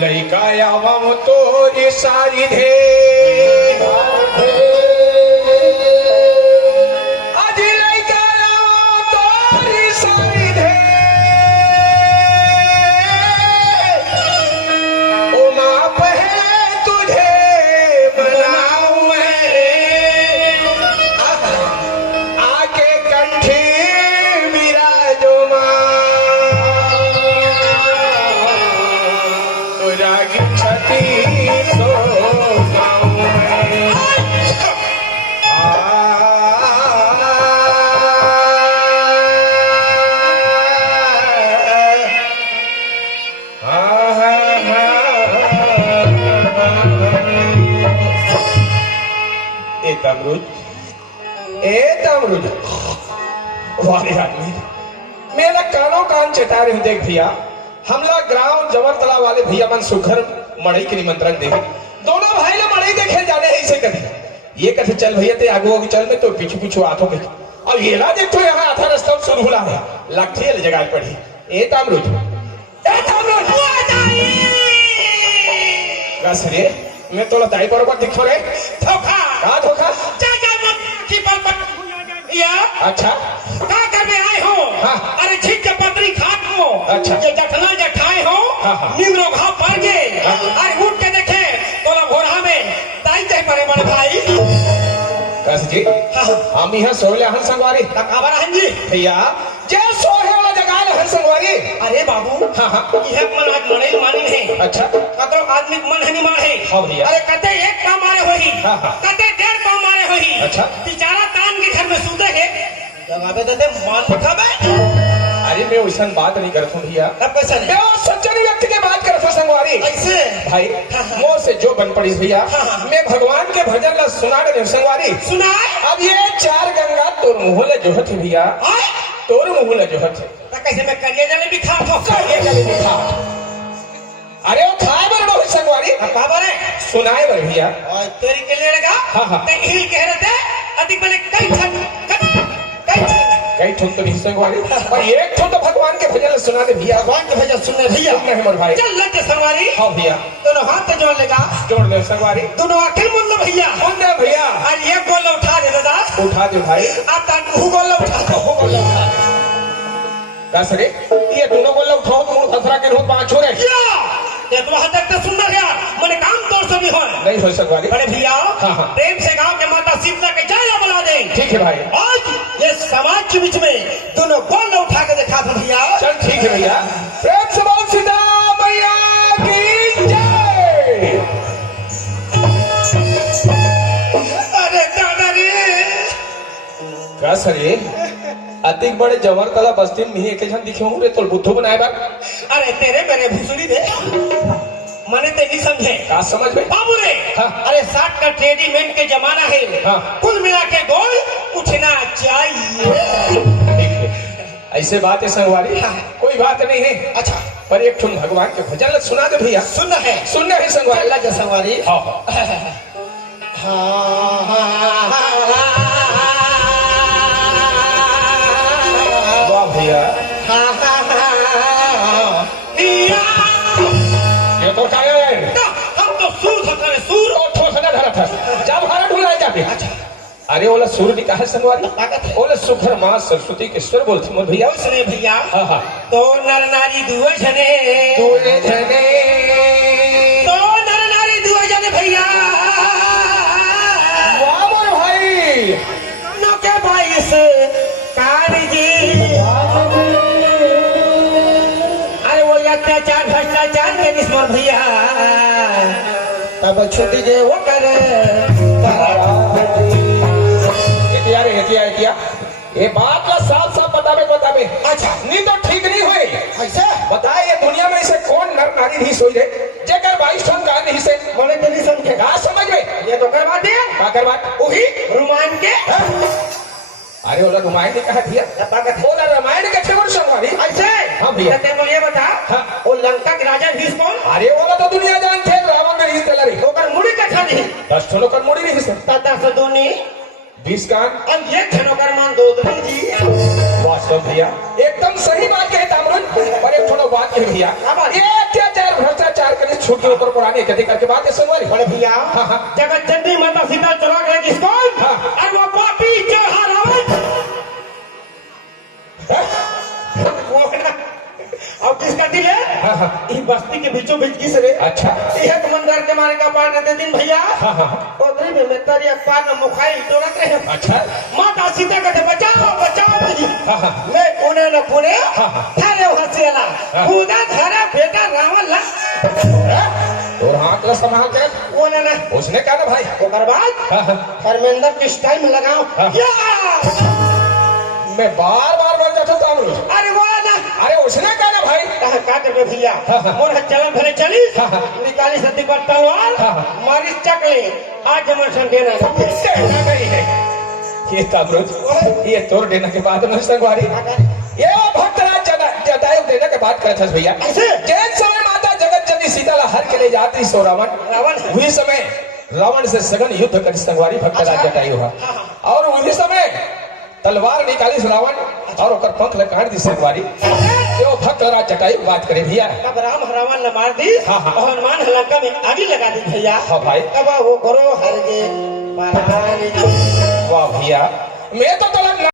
लइका आवम तोरी सारी धे आज लइका आवम तोरी सारी धे ओ माँ पहले तुझे बनाऊं मैं आके कंठी विराजो माँ रागी छती सो गाऊं मैं तामरुद वाले आदमी मेरा कानों कान चटा रहे देख भैया हमला ग्राम जवर तालाब वाले भैया मन सुघर मड़ई के निमंत्रण दे दोनों भाई ने मड़ई देखे जाने है इसे कभी ये कथे चल भैया ते आगू आगू चल में तो पीछू पीछू आतो के और ये ला देखो यहाँ आथा रास्ता शुरू होला है लाठी वाली जगह पड़ी ए तामरुद रे मैं तो लताई पर दिखो रे धोखा का धोखा अच्छा क्या करने आए हो? हाँ। अरे ठीक है पत्री खाट हो। अच्छा ये जठना जठाए हो। हाँ। निम्नो घाव पर के अरे उठ के देखे तो ना घोड़ा में ताई दे पड़े बड़े भाई कस जी हम यहाँ सोले हन संगवारी तकाबर हन जी भैया जे सोहे वाला जगह ले हन संगवारी अरे बाबू यह मन आज मड़ई मानी है अच्छा कतो आदमी मन है नहीं मारे हाँ भैया अरे कते एक काम मारे होही कते डेढ़ काम मारे होही अच्छा बेचारा तान के घर में सूते है जगावे देते मान उठावे अरे मैं वैसा बात नहीं करता भैया अब कैसा नहीं मैं वो सच्चे व्यक्ति के बात करता संगवारी ऐसे भाई मोर से जो बन पड़ी भैया मैं भगवान के भजन ला सुना के संगवारी सुनाए अब ये चार गंगा तोर मुहले जोहत है भैया तोर मुहले जोहत है कैसे मैं करिए जाने भी खा तो करिए जाने भी खा अरे वो खाए बर बहुत संगवारी काबर है सुनाए बर भैया और तेरी के लिए लगा ते हिल कह रहे थे अधिक मैंने कई ठोक तो नहीं संगवारी और एक ठोक तो भगवान के भजन सुना दे भैया भगवान के भजन सुनने भैया नहीं मोर भाई चल लग संगवारी हाँ भैया दोनों हाथ जोड़ लेगा जोड़ दे संगवारी दोनों आखिर मुंड भैया मुंड भैया और ये गोल उठा दे दादा उठा दे भाई आप तान गोल उठा कस रे ये दोनों गोल उठाओ तो मुंड फसरा के रोज पांच छोरे ये तो वहां तक तो सुंदर यार मैंने काम तोड़ से भी हो नहीं हो सकवारी बड़े भैया प्रेम से गांव के माता सीता के जय बुला दे ठीक है भाई आज ये समाज के बीच में दोनों गोल उठा के दिखा दो भैया चल ठीक है भैया प्रेम से बोल सीता मैया की जय अरे दादा रे क्या सर ये अतिक बड़े जवर तला बस्ती में एक जन दिखे हूं रे तो बुद्धू बनाए बा अरे तेरे मेरे भूसुड़ी दे मने ते नहीं समझे का समझ में बाबू रे अरे 60 का ट्रेडिमेंट के जमाना है कुल मिला के गोल उठना चाहिए ऐसे बात है संगवारी कोई बात नहीं है अच्छा पर एक ठुन भगवान के भजन सुना दे भैया सुनना है संगवारी अल्लाह के संगवारी वाह भैया ये तो क्या है हम तो सूर और ठोसना धरा था जब भारत ढुलाए जाते अच्छा अरे ओला सूर भी कहा संगवारी ओला सुखर मां सरस्वती के स्वर बोलती मोर भैया सुने भैया हाँ तो नर नारी दुए जने भैया वाह मोर भाई दोनों के भाई से कानजी अरे वो अत्याचार भ्रष्टाचार के निस्मर भैया तब छुट्टी जे वो करे ये बात ला साफ साफ बतावे अच्छा नहीं तो ठीक नहीं हुई ऐसे बताए ये दुनिया में ऐसे कौन नर नारी नहीं सोई रे जेकर 22 टन का नहीं से बोले तो नहीं समझे का समझ में ये तो करवा दे का करवा वही रुमान के अरे ओला रामायण ने कहा दिया ओला रामायण के ठेवर संगवारी ऐसे हाँ भैया ते बोल ये बता वो लंका के राजा भीष कौन अरे ओला तो दुनिया जानते रावण ने रिश्ते लड़ी ओकर मुड़ी कथा नहीं 10 ठोलो कर मुड़ी नहीं से ताता से दोनी 20 कान। और ये छनोकर मान दोदरी जी वास्तव भैया एकदम सही बात कहे तामरुन, पर एक थोड़ा बात कहे भैया, क्या बात? ये अत्याचार भ्रष्टाचार करके छूट के ऊपर पुरानी गति करके बात है सुनवारी। बड़े भैया हाँ। जगत चंडी माता सीता चला गए किसको हाँ। और वो पापी चढ़ा रावण वो है ना अब किसका दिल है हाँ। ये बस्ती के बीचों बीच किस रे अच्छा। एक मंदिर के मारे का पार रहते दिन भैया हाँ। ओदरी में मेतरी अखबार में मुखाई डोलत रहे अच्छा। माता सीता कहते बचाओ बचाओ तुझी हाँ। मैं पुणे न पुणे हाँ। थारे हसियाला खुदा धारा बेटा रावण ला और हाथ ला संभाल के वो ना उसने कहा ना भाई। ओकर बाद हाँ। धर्मेंद्र किस टाइम लगाओ हाँ। या मैं बार बार बोल जाता हूँ तामरुन। अरे वो ना अरे उसने कहा ना भाई। का करबे भैया हाँ। मोर हाथ चलन भले चली हाँ। निकाली सती पर तलवार हाँ। मारी चकले आज जमन सन देना कहना नहीं है ये तामरुन, ये तोड़ देने के बाद में संगवारी ये भक्तराज जटायु देने के बाद कहता था भैया ऐसे? जैन समय माता जगत जननी सीता ला हर के ले जाती सो रावण रावण वही समय रावण से सघन युद्ध कर संगवारी भक्तराज अच्छा। जटायु हुआ हाँ। और वही समय तलवार निकाली रावण और ओकर पंख ले काट दी संगवारी जो भक्तराज जटायु बात करे भैया। तब राम रावण ने मार दी हाँ, हाँ। और हनुमान लंका में आगे लगा दी भैया हाँ भाई। तब वो करो हर गे महारानी जी वाह भैया मैं तो तलक